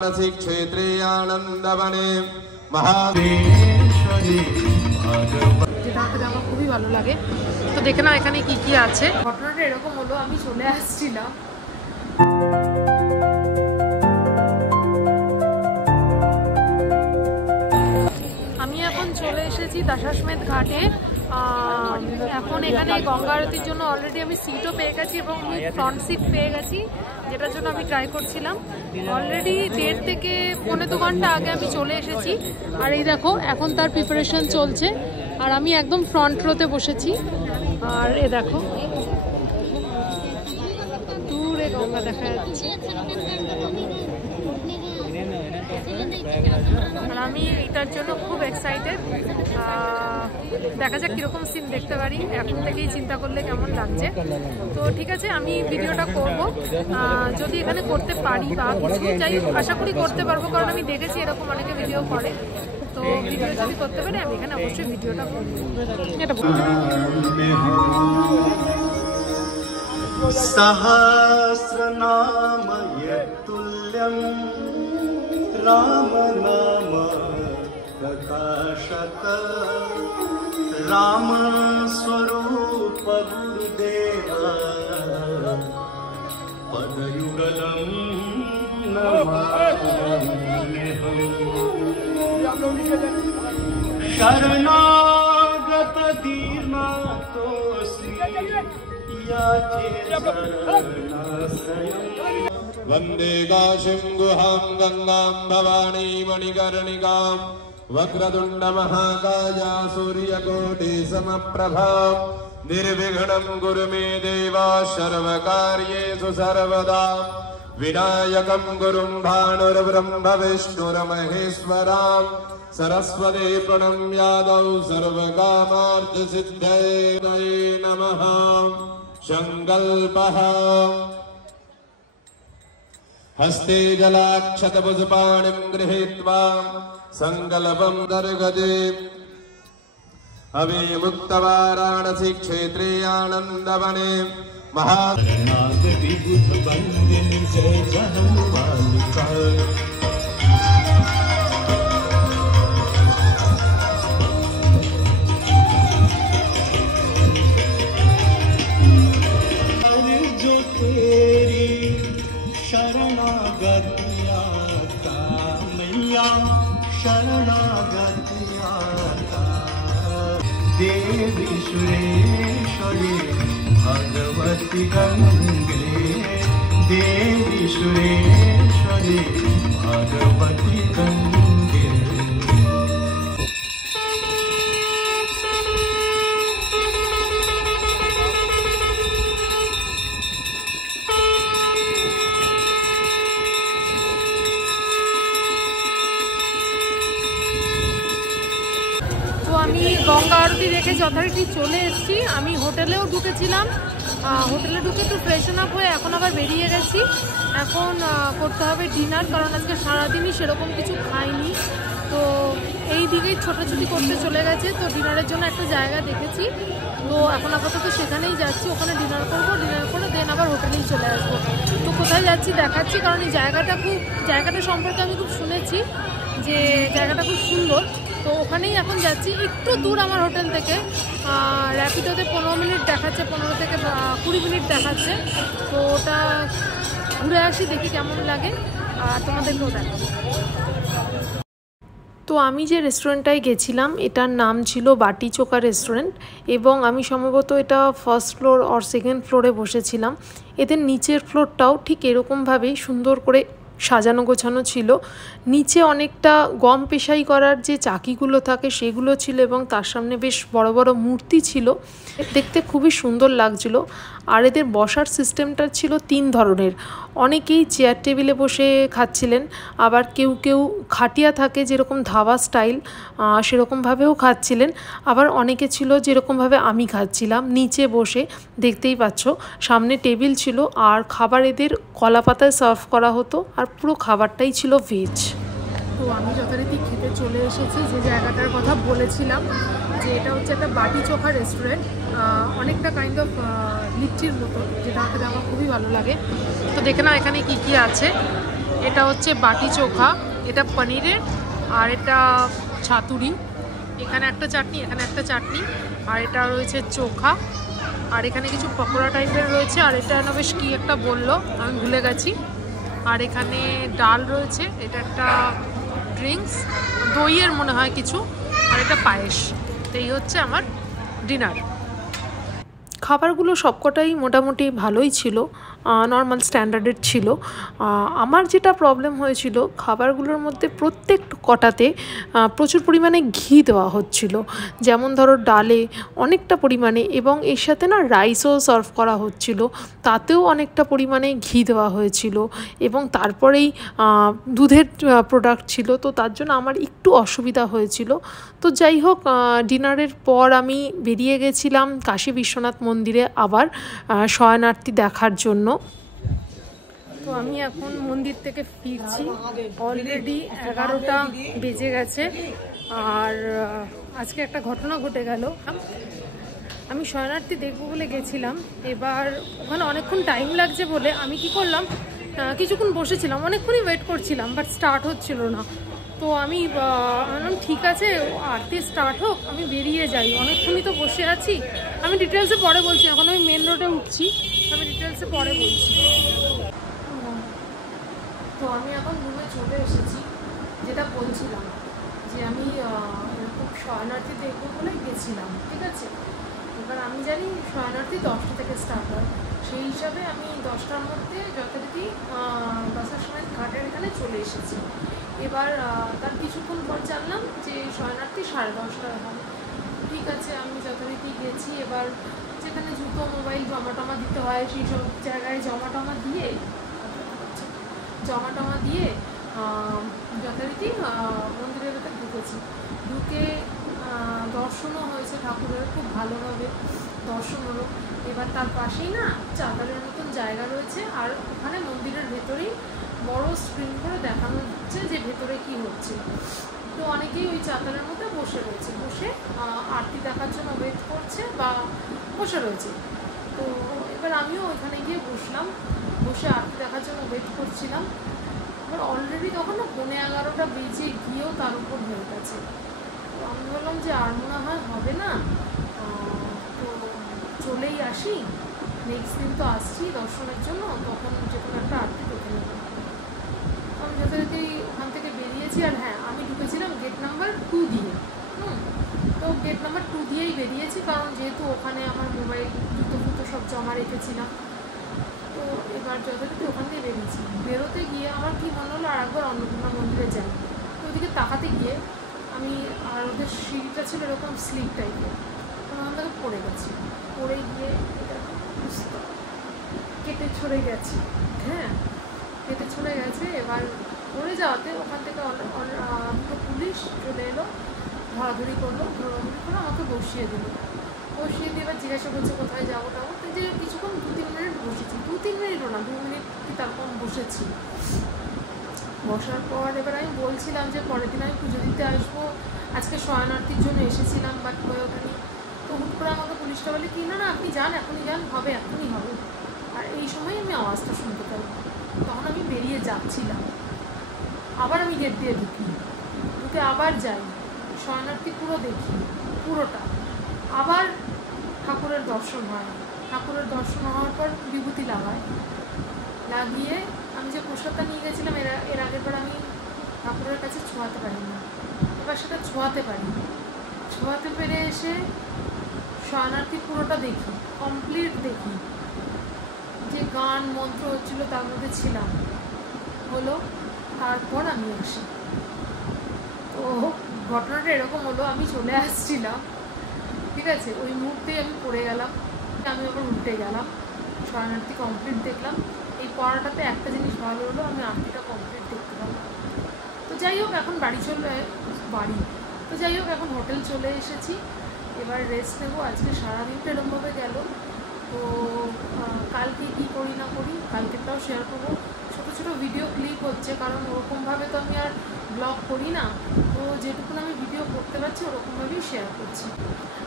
क्षेत्रे आनंदवने महादेश्वरी যেটা আমার খুবই ভালো লাগে। তো দেখে নাও এখানে কি কি আছে। ঘটনাটা এরকম হলো, আমি চলে আসছিলাম আমি এখন চলে এসেছি দশাশ্বমেধ ঘাটে। এখন এখানে গঙ্গা আরতির জন্য অলরেডি আমি সিটও পেয়ে গেছি এবং ফ্রন্ট সিট পেয়ে গেছি, যেটার জন্য আমি ট্রাই করছিলাম। অলরেডি 1.5 থেকে 1.25 ঘন্টা আগে আমি চলে এসেছি। আর এই দেখো এখন তার প্রিপারেশন চলছে, আর আমি একদম ফ্রন্ট রোতে বসেছি। আর এ দেখো দূরে গঙ্গা দেখা যাচ্ছে, আর আমি এটার জন্য খুব এক্সাইটেড। দেখা যাক কীরকম সিন দেখতে পারি, এখন থেকেই চিন্তা করলে কেমন লাগছে। তো ঠিক আছে, আমি ভিডিওটা করব, যদি এখানে করতে পারি বা কিছু যাই আশা করি করতে পারবো, কারণ আমি দেখেছি এরকম অনেকে ভিডিও করে। তো ভিডিও যদি করতে পারি আমি এখানে অবশ্যই ভিডিওটা করবো। এটা सहस्रनामयतुल्यं राम नाम प्रकाशक राम स्वरूप गुरुदेव पदयुगलं नमाम्यहम् शरणागत दीर्घतोऽस्मि वंदे काशीं गुहां गंगां भवानी मणिकर्णिकां वक्रतुंड महाकाय सूर्यकोटि समप्रभा निर्विघ्नं कुरु मे देव सर्वकार्येषु सर्वदा विनायकं गुरुं भानुर्ब्रह्म विष्णुर्महेश्वरां सरस्वती प्रणम्यादौ सर्वकामार्थसिद्धये नमः। संकल्पः हस्ते जलाक्षतपुष्पाणिं गृहीत्वा संकल्पं दर्गते अवे मुक्तवाराणसी क्षेत्रे आनंदवने देवी सुरेश्वरी भगवती गंगे देवी सुरेश्वरी भगवती गंगे। আমি গঙ্গা আরতি দেখে যথারীতি চলে এসেছি। আমি হোটেলেও ঢুকেছিলাম, হোটেলে ঢুকে একটু ফ্রেশন আপ হয়ে এখন আবার বেরিয়ে গেছি। এখন করতে হবে ডিনার, কারণ আজকে সারাদিনই সেরকম কিছু খাইনি। তো এই দিকেই ছোটাছুটি করতে চলে গেছে। তো ডিনারের জন্য একটা জায়গা দেখেছি, তো এখন আপাতত সেখানেই যাচ্ছি। ওখানে ডিনার করবো, ডিনার করে দেন আবার হোটেলেই চলে আসবো। তো কোথায় যাচ্ছি দেখাচ্ছি, কারণ এই জায়গাটা সম্পর্কে আমি খুব শুনেছি যে জায়গাটা খুব সুন্দর। তো ওখানেই এখন যাচ্ছি। একটু দূর আমার হোটেল থেকে, র্যাপিডোতে 15 মিনিট দেখাচ্ছে, 15 থেকে 20 মিনিট দেখাচ্ছে। তো ওটা ঘুরে আসি, দেখি কেমন লাগে, আর তোমাদেরকেও দেখাবো। তো আমি যে রেস্টুরেন্টটায় গেছিলাম এটার নাম ছিল বাটি চোখা রেস্টুরেন্ট, এবং আমি সম্ভবত এটা ফার্স্ট ফ্লোর আর সেকেন্ড ফ্লোরে বসেছিলাম। এদের নিচের ফ্লোরটাও ঠিক এরকমভাবেই সুন্দর করে সাজানো গোছানো ছিল। নিচে অনেকটা গম পেশাই করার যে চাকিগুলো থাকে সেগুলো ছিল, এবং তার সামনে বেশ বড় বড় মূর্তি ছিল, দেখতে খুবই সুন্দর লাগছিল। আর এদের বসার সিস্টেমটা ছিল 3 ধরনের। অনেকেই চেয়ার টেবিলে বসে খাচ্ছিলেন, আবার কেউ কেউ খাটিয়া থাকে যেরকম ধাবা স্টাইল সেরকমভাবেও খাচ্ছিলেন, আবার অনেকে ছিল যেরকমভাবে আমি খাচ্ছিলাম নিচে বসে। দেখতেই পাচ্ছ সামনে টেবিল ছিল, আর খাবার এদের কলা পাতায় সার্ভ করা হতো, আর পুরো খাবারটাই ছিল ভেজ। তো আমি যথারীতি খেতে চলে এসেছি যে জায়গাটার কথা বলেছিলাম, যে এটা হচ্ছে একটা বাটি চোখা রেস্টুরেন্ট। অনেকটা কাইন্ড অফ লিট্টির মতো, যেটা খেতে আমার খুবই ভালো লাগে। তো দেখে নাও এখানে কি কি আছে। এটা হচ্ছে বাটি চোখা, এটা পনিরের, আর এটা ছাতুরি। এখানে একটা চাটনি, এখানে একটা চাটনি, আর এটা রয়েছে চোখা, আর এখানে কিছু পকোড়া টাইপের রয়েছে, আর এটা না বেশ কী একটা বললো আমি ভুলে গেছি। আর এখানে ডাল রয়েছে, এটা একটা ড্রিঙ্কস, দইয়ের মনে হয় কিছু, আর এটা পায়েস। তো এই হচ্ছে আমার ডিনার। খাবারগুলো সবকটাই মোটামুটি ভালোই ছিল, নর্মাল স্ট্যান্ডার্ডের ছিল। আমার যেটা প্রবলেম হয়েছিল, খাবারগুলোর মধ্যে প্রত্যেক কটাতে প্রচুর পরিমাণে ঘি দেওয়া হচ্ছিল। যেমন ধরো ডালে অনেকটা পরিমাণে, এবং এর সাথে না রাইসও সার্ভ করা হচ্ছিল, তাতেও অনেকটা পরিমাণে ঘি দেওয়া হয়েছিল, এবং তারপরেই দুধের প্রোডাক্ট ছিল, তো তার জন্য আমার একটু অসুবিধা হয়েছিল। তো যাই হোক, ডিনারের পর আমি বেরিয়ে গেছিলাম কাশী বিশ্বনাথ মন্দিরে আবার শয়নার্থী দেখার জন্য। তো আমি এখন মন্দির থেকে ফিরছি, অলরেডি 11টা বেজে গেছে। আর আজকে একটা ঘটনা ঘটে গেল। আমি শয়নার্থী দেখবো বলে গেছিলাম, এবার ওখানে অনেকক্ষণ টাইম লাগছে বলে আমি কি করলাম, কিছুক্ষণ বসেছিলাম, অনেকক্ষণই ওয়েট করছিলাম, বাট স্টার্ট হচ্ছিল না। তো আমি বললাম ঠিক আছে, আরতি স্টার্ট হোক, আমি বেরিয়ে যাই, অনেকক্ষণই তো বসে আছি। আমি ডিটেলসে পরে বলছি, এখন আমি মেন রোডে উঠছি, আমি ডিটেলসে পরে বলছি। তো আমি এখন রুমে চলে এসেছি, যেটা বলছিলাম যে আমি এরকম শয়নার্থী দেখবো বলে গেছিলাম, ঠিক আছে। এবার আমি জানি শয়নার্থী 10টা থেকে স্টার্ট হয়, সেই হিসাবে আমি 10টার মধ্যে যথারীতি বাসার সময় ঘাটের এখানে চলে এসেছি। এবার তার কিছুক্ষণ পর জানলাম যে শয়নার্থী 10:30টায় হয়। ঠিক আছে, আমি যথারীতি গেছি। এবার যেখানে জুতো, মোবাইল জমা টমা দিতে হয়, সেই সব জায়গায় জমা টমা দিয়ে যথারীতি মন্দিরের ভেতরে ঢুকেছি। ঢুকে দর্শনও হয়েছে ঠাকুরের, খুব ভালোভাবে দর্শন হলো। এবার তার পাশেই না চাতালের মতন জায়গা রয়েছে, আর ওখানে মন্দিরের ভেতরেই বড় স্ক্রিন করে দেখানো হচ্ছে যে ভেতরে কি হচ্ছে। তো অনেকেই ওই চাতালের মধ্যে বসে রয়েছে, বসে আরতি দেখার জন্য ওয়েট করছে বা বসে রয়েছে। তো এবার আমিও ওইখানে গিয়ে বসলাম, বসে আরতি দেখার জন্য ওয়েট করছিলাম। এবার অলরেডি তখন না 11:15 বেজে গিয়েও তার উপর হয়ে গেছে। তো আমি বললাম যে আর মনে হয় হবে না, তো চলেই আসি, নেক্সট দিন তো আসছি দর্শনের জন্য, তখন যে কোনো একটা আরতি দেখে নেব। আমি যথারীতি ওখান থেকে বেরিয়েছি। আর হ্যাঁ, আমি ঢুকেছিলাম গেট নাম্বার 2 দিয়ে। তো গেট নাম্বার 2 দিয়েই বেরিয়েছি, কারণ যেহেতু ওখানে আমার মোবাইল জুতো সব জমা রেখেছিলাম। তো এবার যথারীতি ওখান দিয়ে বেরিয়েছি। বেরোতে গিয়ে আমার কি মনে হলো আর একবার অন্নপূর্ণা মন্দিরে যাই। তো ওদিকে তাকাতে গিয়ে আমি, আর ওদের সিঁড়িটা ছিল এরকম স্লিপ টাইপের, ওখান থেকে পড়ে গেছি। পড়ে গিয়ে এটা কেটে ছড়ে গেছে, হ্যাঁ কেটে ছড়ে গেছে। এবার পড়ে যাওয়াতে ওখান থেকে দুটো পুলিশ চলে এলো, ধরাধরি করলো, ধরাধরি করে আমাকে বসিয়ে দিয়ে এবার জিজ্ঞাসা করছে কোথায় যাবো টাবো। তো যে কিছুক্ষণ 2-3 মিনিট বসেছি, 2-3 মিনিটও না, 2 মিনিট কি তারপর বসেছি। বসার পর এবার আমি বলছিলাম যে পরের দিন আমি পুজো দিতে আসবো, আজকে শয়নার্থীর জন্য এসেছিলাম, বাট হয়ে ওঠেনি। তো হুট করে আমাকে পুলিশটা বলে কি না আপনি যান, এখনই যান, হবে এখনই হবে। আর এই সময় আমি আওয়াজটা শুনতে পাই। তখন আমি বেরিয়ে যাচ্ছিলাম, আবার আমি গেট দিয়ে ঢুকে আবার যাই, শয়নার্থী পুরো দেখি, পুরোটা। আবার ঠাকুরের দর্শন হয়, ঠাকুরের দর্শন হওয়ার পর বিভূতি লাগিয়ে আমি যে প্রসাদটা নিয়ে গেছিলাম এর আগের বার আমি ঠাকুরের কাছে ছোঁয়াতে পারিনি, এবার সেটা ছোঁয়াতে পেরে এসে শয়নার্থী পুরোটা দেখি, কমপ্লিট দেখি। যে গান মন্ত্র হচ্ছিল তার মধ্যে ছিলাম, হলো। তারপর আমি আসি। তো ঘটনাটা এরকম হলো, আমি চলে আসছিলাম, ঠিক আছে, ওই মুহূর্তেই আমি পড়ে গেলাম। আমি আবার উল্টে গেলাম, শয়নার্থী কমপ্লিট দেখলাম। এই পড়াটাতে একটা জিনিস ভালো হলো, আমি আরতিটা কমপ্লিট দেখতে পারলাম। তো যাই হোক, এখন এখন হোটেল চলে এসেছি। এবার রেস্ট নেবো। আজকে সারাদিনটা এরকমভাবে গেল। তো কালকে কী করি না করি কালকেটাও শেয়ার করবো। ছোটো ছোটো ভিডিও ক্লিপ হচ্ছে, কারণ ওরকমভাবে তো আমি আর ব্লগ করি না। তো যেটুকু আমি ভিডিও করতে পারছি ওরকমভাবেই শেয়ার করছি।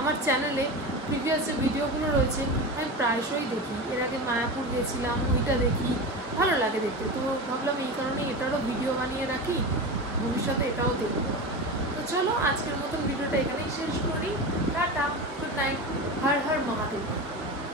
আমার চ্যানেলে প্রিভিয়াস যে ভিডিওগুলো রয়েছে আমি প্রায়শই দেখি। এর আগে মায়াপুর গেছিলাম, ওইটা দেখি। ভালো লাগে দেখতে। তো ভাবলাম এই কারণে এটারও ভিডিও বানিয়ে রাখি, ভবিষ্যতে এটাও দেখব। তো চলো আজকের মতন ভিডিওটা এখানেই শেষ করি। Tata, good night, Har Har Mahadev.